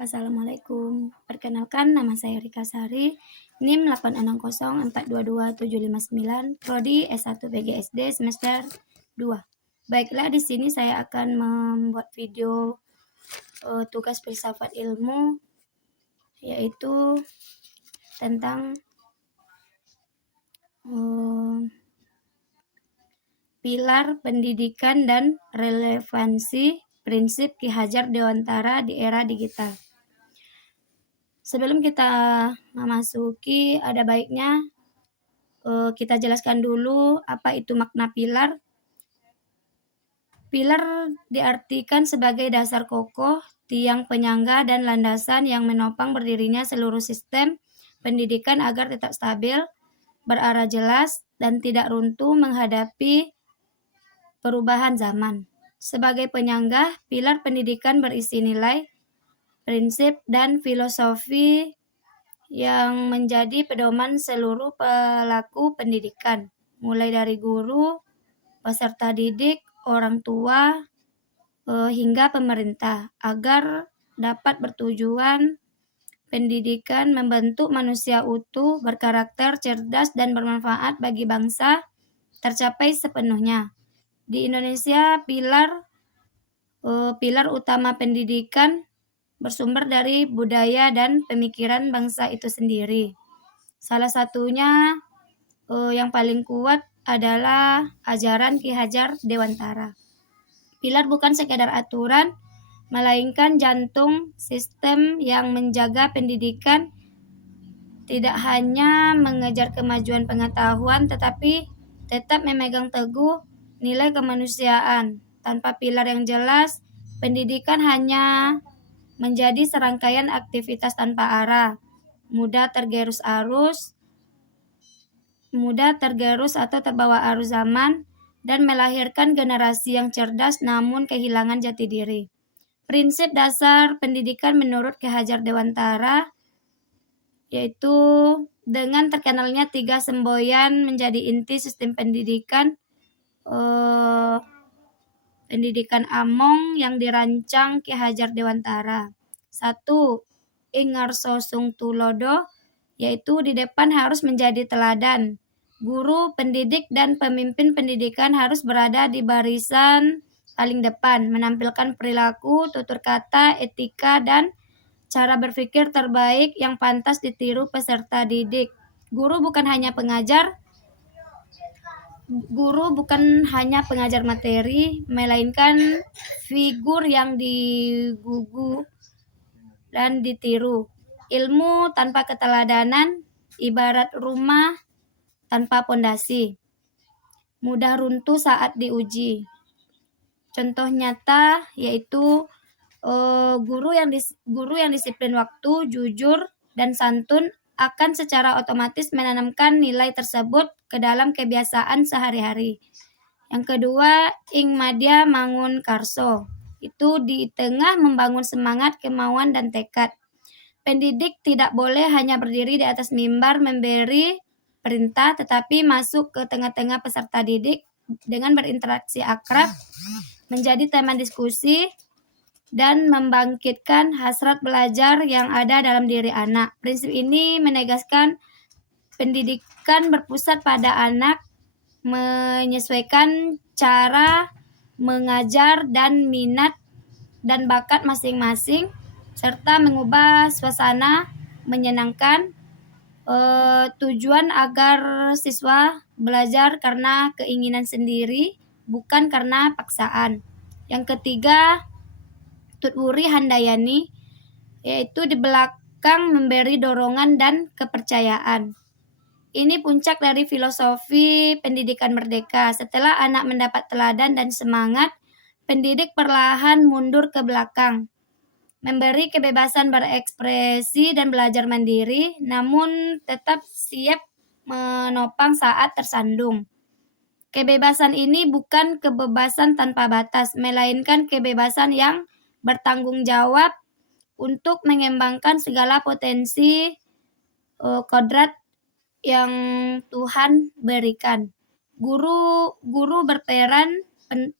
Assalamualaikum. Perkenalkan, nama saya Rika Sari, NIM 860422759, Prodi S1 PGSD semester 2. Baiklah, di sini saya akan membuat video tugas filsafat ilmu, yaitu tentang pilar pendidikan dan relevansi prinsip Ki Hajar Dewantara di era digital. Sebelum kita memasuki, ada baiknya kita jelaskan dulu apa itu makna pilar. Pilar diartikan sebagai dasar kokoh, tiang penyangga, dan landasan yang menopang berdirinya seluruh sistem pendidikan agar tetap stabil, berarah jelas, dan tidak runtuh menghadapi perubahan zaman. Sebagai penyangga, pilar pendidikan berisi nilai, prinsip, dan filosofi yang menjadi pedoman seluruh pelaku pendidikan, mulai dari guru, peserta didik, orang tua, hingga pemerintah, agar dapat bertujuan pendidikan membentuk manusia utuh, berkarakter, cerdas, dan bermanfaat bagi bangsa tercapai sepenuhnya. Di Indonesia, pilar utama pendidikan bersumber dari budaya dan pemikiran bangsa itu sendiri. Salah satunya yang paling kuat adalah ajaran Ki Hajar Dewantara. Pilar bukan sekadar aturan, melainkan jantung sistem yang menjaga pendidikan tidak hanya mengejar kemajuan pengetahuan, tetapi tetap memegang teguh nilai kemanusiaan. Tanpa pilar yang jelas, pendidikan hanya menjadi serangkaian aktivitas tanpa arah, mudah tergerus atau terbawa arus zaman, dan melahirkan generasi yang cerdas namun kehilangan jati diri. Prinsip dasar pendidikan menurut Ki Hajar Dewantara yaitu dengan terkenalnya 3 semboyan menjadi inti sistem pendidikan Among yang dirancang Ki Hajar Dewantara. 1. Ing ngarso sung tulodo, yaitu di depan harus menjadi teladan. Guru, pendidik, dan pemimpin pendidikan harus berada di barisan paling depan, menampilkan perilaku, tutur kata, etika, dan cara berpikir terbaik yang pantas ditiru peserta didik. Guru bukan hanya pengajar materi, melainkan figur yang digugu dan ditiru. Ilmu tanpa keteladanan ibarat rumah tanpa pondasi, mudah runtuh saat diuji. Contoh nyata yaitu guru yang disiplin waktu, jujur, dan santun akan secara otomatis menanamkan nilai tersebut ke dalam kebiasaan sehari-hari. Yang kedua, ing madya mangun karso, itu di tengah membangun semangat, kemauan, dan tekad. Pendidik tidak boleh hanya berdiri di atas mimbar memberi perintah, tetapi masuk ke tengah-tengah peserta didik dengan berinteraksi akrab, menjadi teman diskusi, dan membangkitkan hasrat belajar yang ada dalam diri anak. Prinsip ini menegaskan pendidikan berpusat pada anak, menyesuaikan cara mengajar dan minat dan bakat masing-masing, serta mengubah suasana menyenangkan. Tujuan agar siswa belajar karena keinginan sendiri, bukan karena paksaan. Yang ketiga, Tutwuri Handayani, yaitu di belakang memberi dorongan dan kepercayaan. Ini puncak dari filosofi pendidikan merdeka. Setelah anak mendapat teladan dan semangat, pendidik perlahan mundur ke belakang, memberi kebebasan berekspresi dan belajar mandiri, namun tetap siap menopang saat tersandung. Kebebasan ini bukan kebebasan tanpa batas, melainkan kebebasan yang bertanggung jawab untuk mengembangkan segala potensi kodrat yang Tuhan berikan. Guru berperan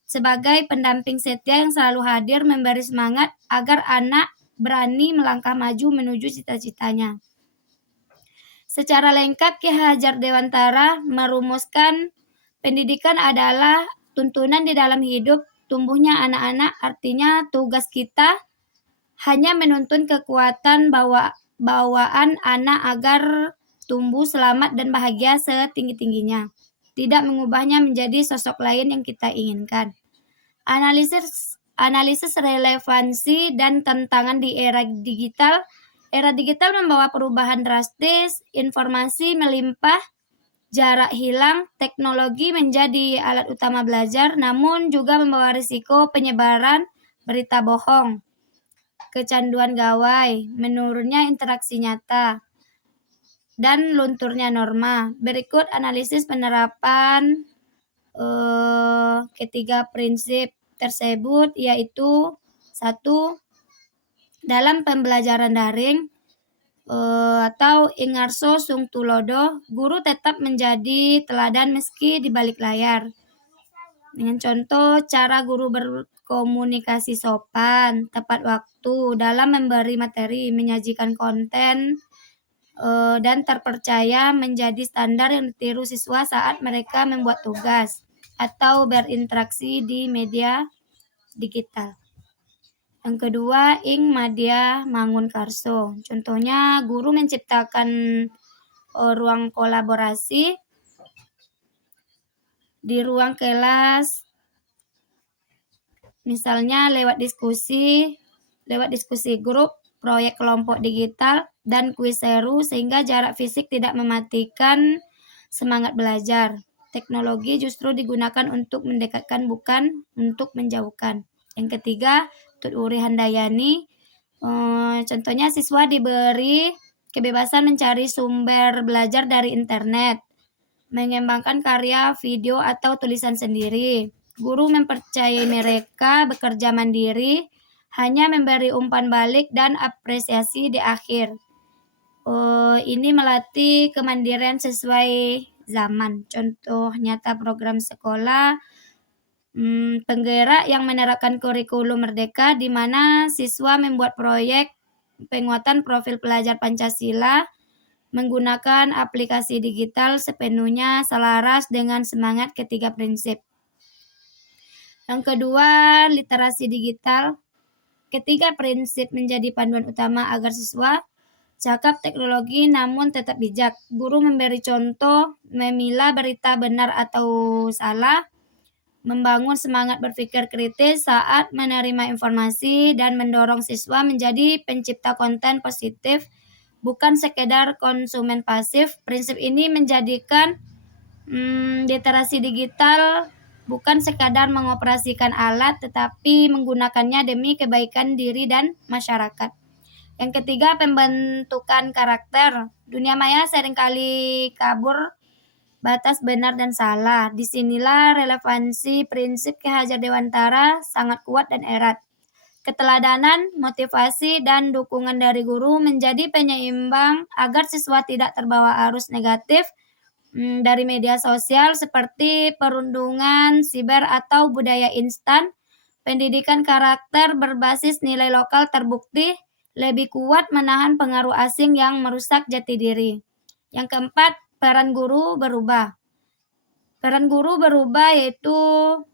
sebagai pendamping setia yang selalu hadir memberi semangat agar anak berani melangkah maju menuju cita-citanya. Secara lengkap, Ki Hajar Dewantara merumuskan pendidikan adalah tuntunan di dalam hidup tumbuhnya anak-anak, artinya tugas kita hanya menuntun kekuatan bawaan anak agar tumbuh selamat dan bahagia setinggi-tingginya, tidak mengubahnya menjadi sosok lain yang kita inginkan. Analisis relevansi dan tantangan di era digital. Era digital membawa perubahan drastis, informasi melimpah, jarak hilang, teknologi menjadi alat utama belajar, namun juga membawa risiko penyebaran berita bohong, kecanduan gawai, menurunnya interaksi nyata, dan lunturnya norma. Berikut analisis penerapan ketiga prinsip tersebut, yaitu 1. Dalam pembelajaran daring atau ingarso sung tulodo, guru tetap menjadi teladan meski di balik layar. Dengan contoh, cara guru berkomunikasi sopan, tepat waktu dalam memberi materi, menyajikan konten, dan terpercaya menjadi standar yang ditiru siswa saat mereka membuat tugas atau berinteraksi di media digital. Yang kedua, ing madya mangun karso. Contohnya, guru menciptakan ruang kolaborasi di ruang kelas, misalnya lewat diskusi grup, proyek kelompok digital, dan kuis seru, sehingga jarak fisik tidak mematikan semangat belajar. Teknologi justru digunakan untuk mendekatkan, bukan untuk menjauhkan. Yang ketiga, Tut Uri Handayani, contohnya siswa diberi kebebasan mencari sumber belajar dari internet, mengembangkan karya video atau tulisan sendiri. Guru mempercayai mereka bekerja mandiri, hanya memberi umpan balik dan apresiasi di akhir. Ini melatih kemandirian sesuai zaman. Contoh nyata program sekolah penggerak yang menerapkan kurikulum merdeka, di mana siswa membuat proyek penguatan profil pelajar Pancasila menggunakan aplikasi digital sepenuhnya selaras dengan semangat ketiga prinsip. Yang kedua, literasi digital. Ketiga prinsip menjadi panduan utama agar siswa cakap teknologi namun tetap bijak. Guru memberi contoh, memilah berita benar atau salah, membangun semangat berpikir kritis saat menerima informasi, dan mendorong siswa menjadi pencipta konten positif, bukan sekedar konsumen pasif. Prinsip ini menjadikan literasi digital bukan sekadar mengoperasikan alat, tetapi menggunakannya demi kebaikan diri dan masyarakat. Yang ketiga, pembentukan karakter. Dunia maya seringkali kabur batas benar dan salah. Disinilah relevansi prinsip Ki Hajar Dewantara sangat kuat dan erat. Keteladanan, motivasi, dan dukungan dari guru menjadi penyeimbang agar siswa tidak terbawa arus negatif dari media sosial seperti perundungan, siber, atau budaya instan. Pendidikan karakter berbasis nilai lokal terbukti lebih kuat menahan pengaruh asing yang merusak jati diri. Yang keempat, peran guru berubah. Peran guru berubah yaitu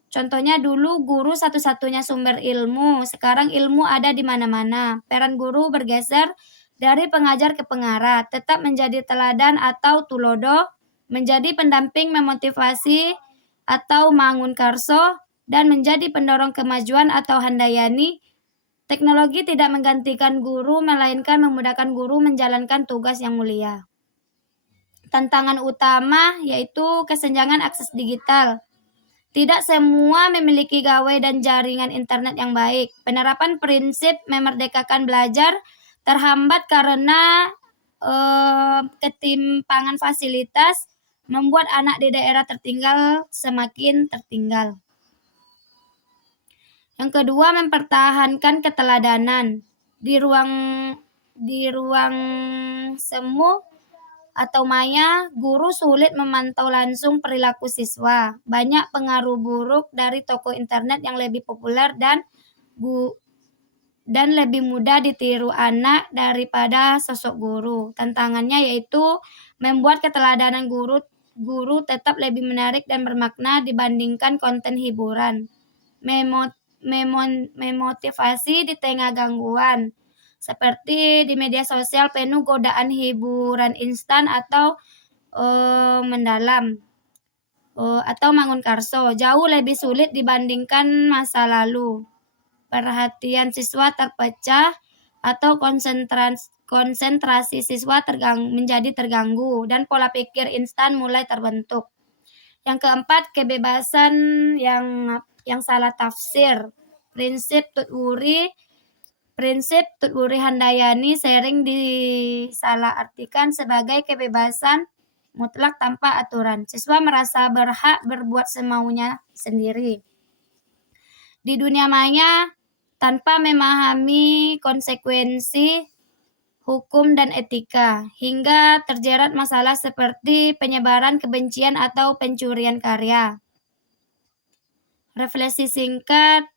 contohnya dulu guru satu-satunya sumber ilmu, sekarang ilmu ada di mana-mana. Peran guru bergeser dari pengajar ke pengarah, tetap menjadi teladan atau tulodo, menjadi pendamping memotivasi atau mangun karso, dan menjadi pendorong kemajuan atau handayani. Teknologi tidak menggantikan guru, melainkan memudahkan guru menjalankan tugas yang mulia. Tantangan utama yaitu kesenjangan akses digital. Tidak semua memiliki gawai dan jaringan internet yang baik. Penerapan prinsip memerdekakan belajar terhambat karena ketimpangan fasilitas, membuat anak di daerah tertinggal semakin tertinggal. Yang kedua, mempertahankan keteladanan. Di ruang semu atau maya, guru sulit memantau langsung perilaku siswa. Banyak pengaruh buruk dari toko internet yang lebih populer dan dan lebih mudah ditiru anak daripada sosok guru. Tantangannya yaitu membuat keteladanan guru tetap lebih menarik dan bermakna dibandingkan konten hiburan. Memotivasi di tengah gangguan, seperti di media sosial penuh godaan hiburan instan atau mendalam atau Mangun Karso, jauh lebih sulit dibandingkan masa lalu. Perhatian siswa terpecah atau konsentrasi siswa menjadi terganggu dan pola pikir instan mulai terbentuk. Yang keempat, kebebasan yang salah tafsir. Prinsip Tutwuri Handayani sering disalahartikan sebagai kebebasan mutlak tanpa aturan. Siswa merasa berhak berbuat semaunya sendiri di dunia maya tanpa memahami konsekuensi hukum dan etika, hingga terjerat masalah seperti penyebaran kebencian atau pencurian karya. Refleksi singkat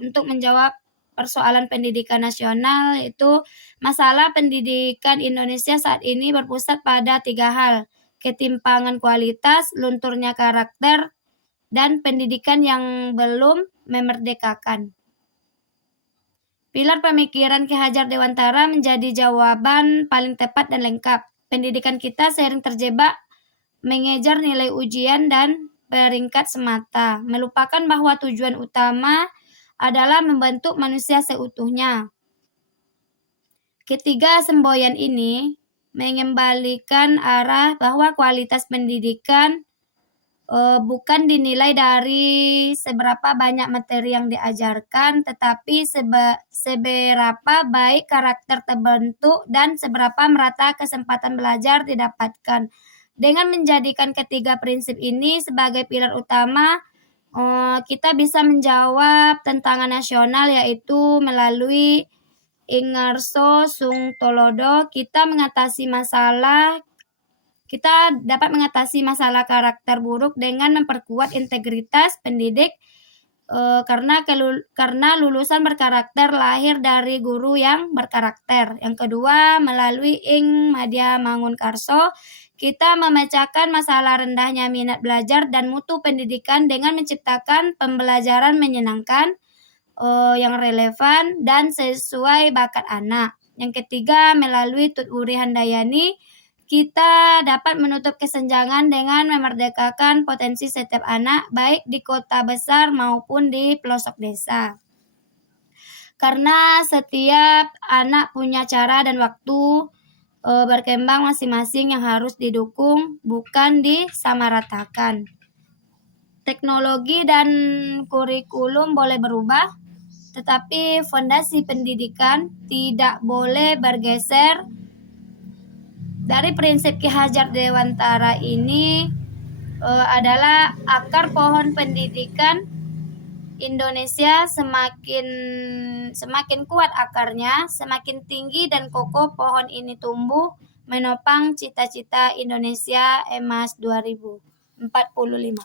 untuk menjawab persoalan pendidikan nasional, yaitu masalah pendidikan Indonesia saat ini berpusat pada 3 hal: ketimpangan kualitas, lunturnya karakter, dan pendidikan yang belum memerdekakan. Pilar pemikiran Ki Hajar Dewantara menjadi jawaban paling tepat dan lengkap. Pendidikan kita sering terjebak mengejar nilai ujian dan peringkat semata, melupakan bahwa tujuan utama adalah membentuk manusia seutuhnya. Ketiga semboyan ini mengembalikan arah bahwa kualitas pendidikan bukan dinilai dari seberapa banyak materi yang diajarkan, tetapi seberapa baik karakter terbentuk dan seberapa merata kesempatan belajar didapatkan. Dengan menjadikan ketiga prinsip ini sebagai pilar utama, kita bisa menjawab tantangan nasional, yaitu melalui Ingarso Sung Tolodo kita dapat mengatasi masalah karakter buruk dengan memperkuat integritas pendidik, karena lulusan berkarakter lahir dari guru yang berkarakter. Yang kedua, melalui Ing Madya Mangun Karso, kita memecahkan masalah rendahnya minat belajar dan mutu pendidikan dengan menciptakan pembelajaran menyenangkan, yang relevan dan sesuai bakat anak. Yang ketiga, melalui Tutwuri Handayani, kita dapat menutup kesenjangan dengan memerdekakan potensi setiap anak, baik di kota besar maupun di pelosok desa. Karena setiap anak punya cara dan waktu berkembang masing-masing yang harus didukung, bukan disamaratakan. Teknologi dan kurikulum boleh berubah, tetapi fondasi pendidikan tidak boleh bergeser. Dari prinsip Ki Hajar Dewantara ini adalah akar pohon pendidikan Indonesia semakin kuat akarnya, semakin tinggi dan kokoh pohon ini tumbuh menopang cita-cita Indonesia Emas 2045.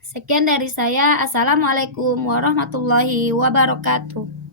Sekian dari saya. Assalamualaikum warahmatullahi wabarakatuh.